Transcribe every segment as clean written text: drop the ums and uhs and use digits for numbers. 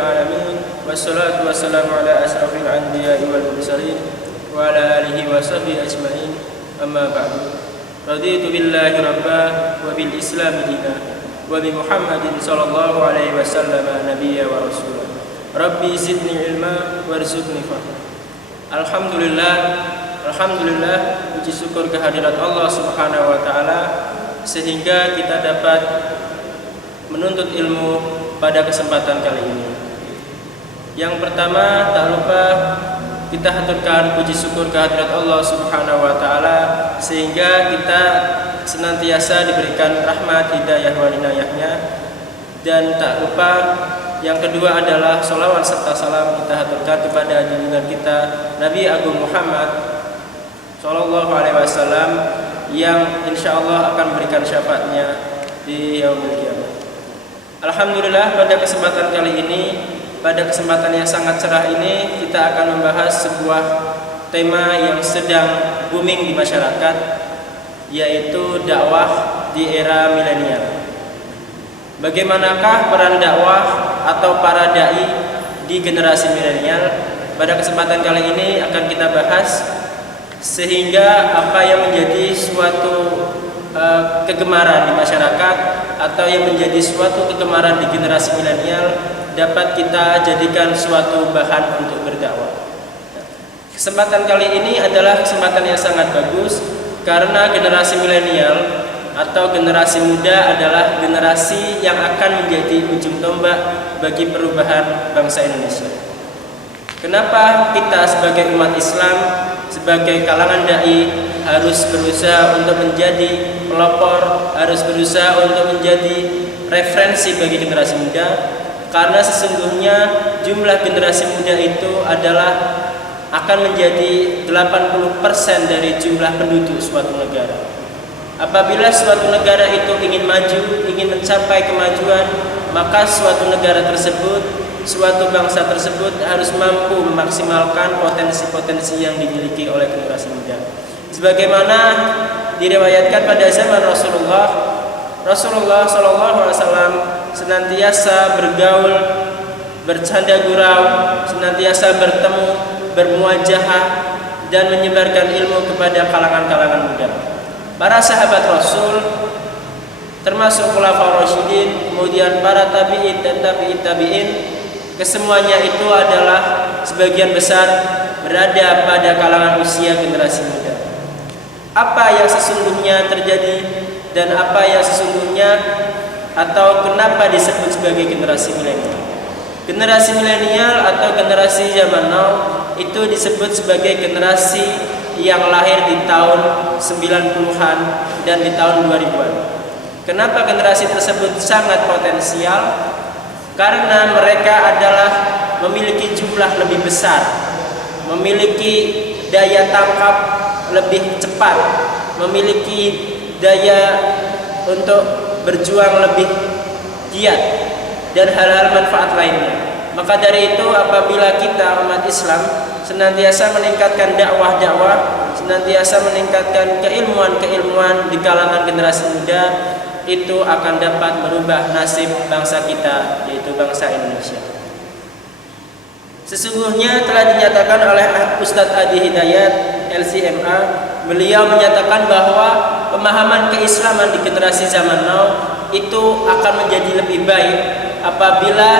alamin. Wassalatu wassalamu ala asrafil anbiya'i wal mursalin wa ala alihi wa sahbihi ajma'in. Amma ba'du. Raditu billahi rabba wa bil islam dina wa bi Muhammadin sallallahu alaihi wasallam nabiyya wa rasulah. Rabbi zidni ilma warzuqni fahma. Alhamdulillah, puji syukur kehadirat Allah Subhanahu wa taala sehingga kita dapat menuntut ilmu pada kesempatan kali ini. Yang pertama, tak lupa kita haturkan puji syukur kehadirat Allah Subhanahu wa taala sehingga kita senantiasa diberikan rahmat, hidayah wa inayahnya. Dan tak lupa yang kedua adalah sholawat serta salam kita haturkan kepada junjungan kita Nabi Agung Muhammad Sallallahu Alaihi Wasallam yang insya Allah akan memberikan syafaatnya di yaumil qiyamah. Alhamdulillah, pada kesempatan kali ini, pada kesempatan yang sangat cerah ini, kita akan membahas sebuah tema yang sedang booming di masyarakat, yaitu dakwah di era milenial. Bagaimanakah peran dakwah atau para dai di generasi milenial? Pada kesempatan kali ini akan kita bahas sehingga apa yang menjadi suatu kegemaran di masyarakat atau yang menjadi suatu kegemaran di generasi milenial dapat kita jadikan suatu bahan untuk berdakwah. Kesempatan kali ini adalah kesempatan yang sangat bagus karena generasi milenial atau generasi muda adalah generasi yang akan menjadi ujung tombak bagi perubahan bangsa Indonesia. Kenapa kita sebagai umat Islam, sebagai kalangan dai harus berusaha untuk menjadi pelopor, harus berusaha untuk menjadi referensi bagi generasi muda? Karena sesungguhnya jumlah generasi muda itu adalah akan menjadi 80% dari jumlah penduduk suatu negara. Apabila suatu negara itu ingin maju, ingin mencapai kemajuan, maka suatu negara tersebut, suatu bangsa tersebut harus mampu memaksimalkan potensi-potensi yang dimiliki oleh generasi muda. Sebagaimana diriwayatkan pada zaman Rasulullah Shallallahu Alaihi Wasallam senantiasa bergaul, bercanda gurau, senantiasa bertemu, bermuajahah dan menyebarkan ilmu kepada kalangan-kalangan muda. Para sahabat Rasul termasuk khulafaur rasyidin, kemudian para tabi'in dan tabi'in, kesemuanya itu adalah sebagian besar berada pada kalangan usia generasi muda. Apa yang sesungguhnya terjadi dan apa yang sesungguhnya atau kenapa disebut sebagai generasi milenial? Generasi milenial atau generasi zaman now itu disebut sebagai generasi yang lahir di tahun 90-an dan di tahun 2000-an. Kenapa generasi tersebut sangat potensial? Karena mereka adalah memiliki jumlah lebih besar, memiliki daya tangkap lebih cepat, memiliki daya untuk berjuang lebih giat dan hal-hal manfaat lainnya. Maka dari itu apabila kita umat Islam senantiasa meningkatkan dakwah, senantiasa meningkatkan keilmuan di kalangan generasi muda, itu akan dapat merubah nasib bangsa kita, yaitu bangsa Indonesia. Sesungguhnya telah dinyatakan oleh Ustadz Adi Hidayat LCMA, beliau menyatakan bahwa pemahaman keislaman di generasi zaman now itu akan menjadi lebih baik apabila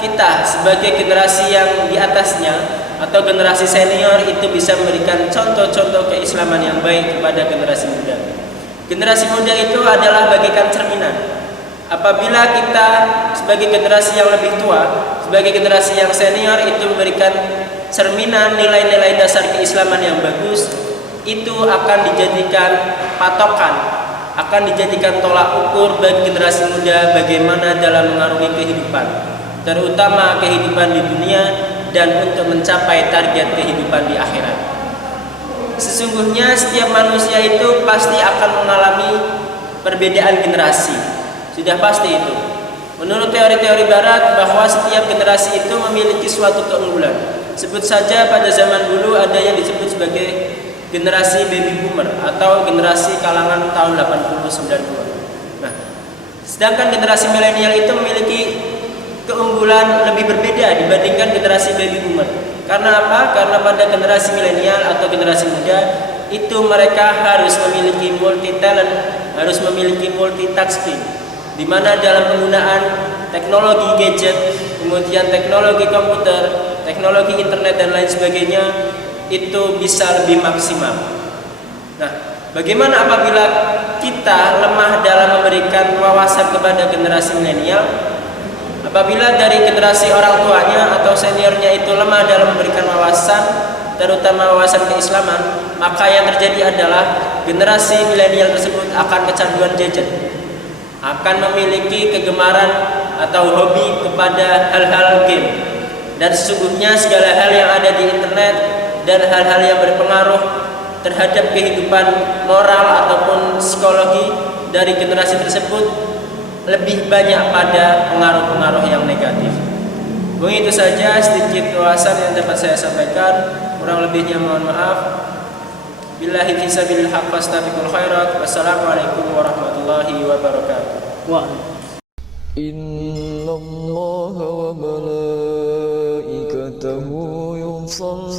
kita sebagai generasi yang di atasnya atau generasi senior itu bisa memberikan contoh-contoh keislaman yang baik kepada generasi muda. Generasi muda itu adalah bagaikan cerminan. Apabila kita sebagai generasi yang lebih tua, sebagai generasi yang senior itu memberikan cerminan nilai-nilai dasar keislaman yang bagus, itu akan dijadikan patokan, akan dijadikan tolak ukur bagi generasi muda bagaimana dalam mengarungi kehidupan, terutama kehidupan di dunia dan untuk mencapai target kehidupan di akhirat. Sesungguhnya setiap manusia itu pasti akan mengalami perbedaan generasi, sudah pasti itu. Menurut teori-teori barat bahwa setiap generasi itu memiliki suatu keunggulan. Sebut saja pada zaman dulu ada yang disebut sebagai generasi baby boomer atau generasi kalangan tahun 80-90. Nah, sedangkan generasi milenial itu memiliki keunggulan lebih berbeda dibandingkan generasi baby boomer. Karena apa? Karena pada generasi milenial atau generasi muda itu mereka harus memiliki multi talent, harus memiliki multitasking, di mana dalam penggunaan teknologi gadget, kemudian teknologi komputer, teknologi internet dan lain sebagainya itu bisa lebih maksimal. Nah, bagaimana apabila kita lemah dalam memberikan wawasan kepada generasi milenial? Apabila dari generasi orang tuanya atau seniornya itu lemah dalam memberikan wawasan, terutama wawasan keislaman, maka yang terjadi adalah generasi milenial tersebut akan kecanduan gadget, akan memiliki kegemaran atau hobi kepada hal-hal game. Dan sesungguhnya segala hal yang ada di internet dan hal-hal yang berpengaruh terhadap kehidupan moral ataupun psikologi dari generasi tersebut lebih banyak pada pengaruh-pengaruh yang negatif. Begitu saja sedikit wawasan yang dapat saya sampaikan. Kurang lebihnya mohon maaf. Billahi fi sabilil haqq fastabiqul khairat. Wassalamualaikum warahmatullahi wabarakatuh. Innallaha wa malaikatahu yusholluna